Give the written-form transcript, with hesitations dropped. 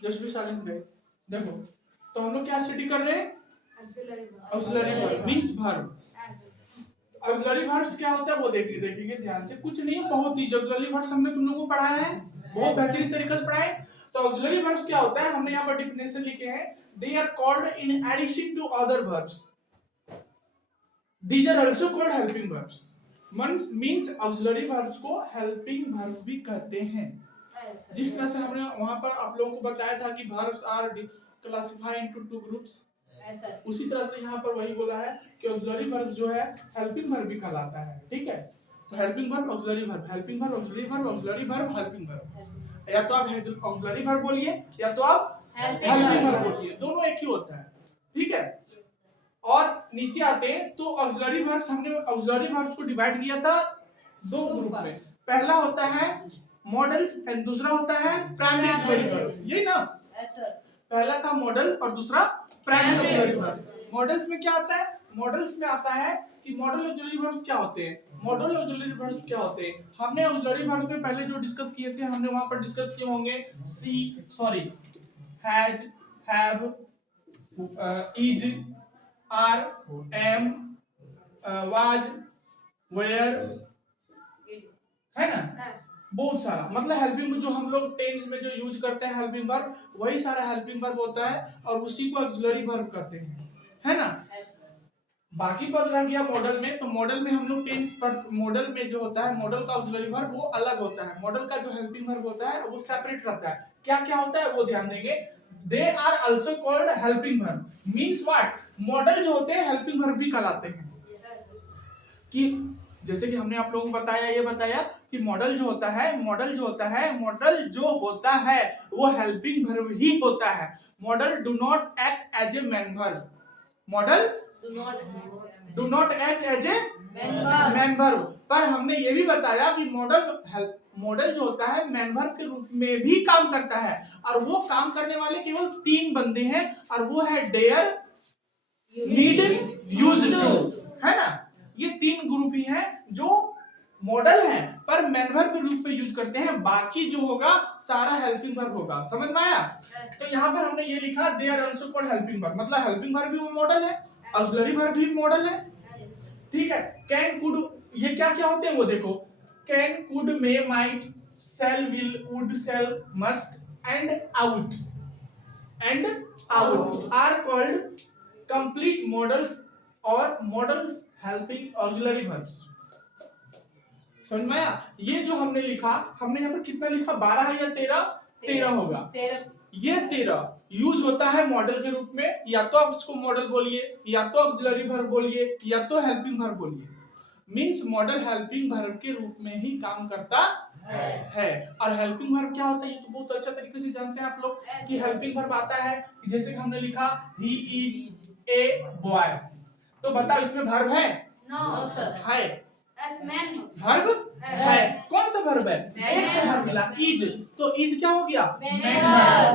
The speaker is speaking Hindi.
जस्ट भी साइलेंस गए। देखो तो हम लोग क्या स्टडी कर रहे हैं? Auxiliary verb means verb. Auxiliary verbs क्या होता है वो देखेंगे ध्यान से। कुछ नहीं, बहुत ही ऑक्सिलरी वर्ब्स हमने तुम लोगों को पढ़ाया है, बहुत बेहतरीन तरीके से पढ़ाए। तो ऑक्सिलरी वर्ब्स क्या होता है, हमने यहाँ पर डिफिनेशन लिखे हैं। They are called in addition to other verbs, these are also called helping verbs. Means auxiliary verbs को हेल्पिंग वर्ब भी कहते हैं। जिस तरह से हमने वहां पर आप लोगों को बताया था कि verbs are classified into two groups, उसी तरह से यहाँ पर वही बोला है कि ऑक्सिलरी वर्ब जो है हेल्पिंग वर्ब भी कहलाता है। ठीक है, तो helping verb, auxiliary verb, helping verb, auxiliary verb, auxiliary verb, helping verb. या तो आप ऑक्सिलरी वर्ब बोलिए या तो आप हेल्पिंग वर्ब बोलिए, दोनों एक ही होता है। ठीक है, और नीचे आते हैं तो ऑक्सिलरी वर्ब्स, हमने ऑक्सिलरी वर्ब्स को डिवाइड किया था दो ग्रुप में। पहला होता है मॉडल्स एंड दूसरा होता है प्राइमरी ऑक्सिलरी वर्ब्स। ये ना पहला था मॉडल और दूसरा प्राइमरी ऑक्सिलरी वर्ब। मॉडल्स में क्या आता है? मॉडल्स में आता है कि मॉडल ऑक्सिलरी वर्ब्स क्या होते हैं। मॉडल ऑक्सिलरी वर्ब्स क्या होते हैं, हमने ऑक्सिलरी वर्ब्स में पहले जो डिस्कस किए थे, हमने वहां पर डिस्कस किए होंगे has, have, is, are, am, was, were, है ना, बहुत सारा। मतलब हेल्पिंग जो हम लोग टेंस में जो यूज करते हैं हेल्पिंग वर्ब, वही सारा हेल्पिंग वर्ब होता है और उसी को ऑक्सिलरी वर्ब कहते हैं, है ना। बाकी पर रह गया मॉडल में, तो मॉडल में हम लोग टेंस पर, मॉडल में जो होता है मॉडल का ऑक्सिलरी वर्ब वो अलग होता है। मॉडल का जो हेल्पिंग वर्ब होता है वो सेपरेट रहता है। क्या क्या होता है वो ध्यान देंगे। They are also called helping verb, means what, modal जो होते हैं हेल्पिंग वर्ब भी कहलाते हैं। कि जैसे कि हमने आप लोगों को बताया, ये बताया कि मॉडल जो होता है वो हेल्पिंग वर्ब ही होता है। Modal do not act as a main verb, modal do not act as a main verb. पर हमने ये भी बताया कि मॉडल जो होता है मैन वर्ब के रूप में भी काम करता है, और वो काम करने वाले केवल 3 बंदे हैं, और वो है डेयर, नीड, यूज टू, है ना। ये 3 ग्रुप ही हैं जो मॉडल है पर मैन वर्ब के रूप में यूज करते हैं। बाकी जो होगा सारा हेल्पिंग वर्ब होगा। समझ में आया? तो यहाँ पर हमने ये लिखा they are also called helping verb, मतलब हेल्पिंग वर्ब भी वो मॉडल है, ऑक्सिलरी वर्ब भी मॉडल है। ठीक है, कैन, कुड, ये क्या क्या होते हैं वो देखो। Can, could, may, might, shall, will, would, shall, must and ought are called complete modals और मॉडल्स हेल्पिंग ऑक्सिलरी वर्ब्स। समझ में आया? ये जो हमने लिखा, हमने यहाँ पर कितना लिखा, 12 है या 13? 13 होगा। ये 13 यूज होता है मॉडल के रूप में, या तो आप इसको मॉडल बोलिए, या तो ऑक्सिलरी वर्ब बोलिए, या तो हेल्पिंग वर्ब बोलिए। मींस मॉडल हेल्पिंग वर्ब के रूप में ही काम करता है। और हेल्पिंग वर्ब क्या होता है ये तो बहुत अच्छा तरीके से जानते हैं आप लोग कि हेल्पिंग वर्ब आता है जैसे कि हमने लिखा ही इज ए बॉय, तो बताओ इसमें वर्ब है? नो सर, है। वर्ब है। कौन सा वर्ब है? एक वर्ब मिला, इज, तो इज क्या हो गया?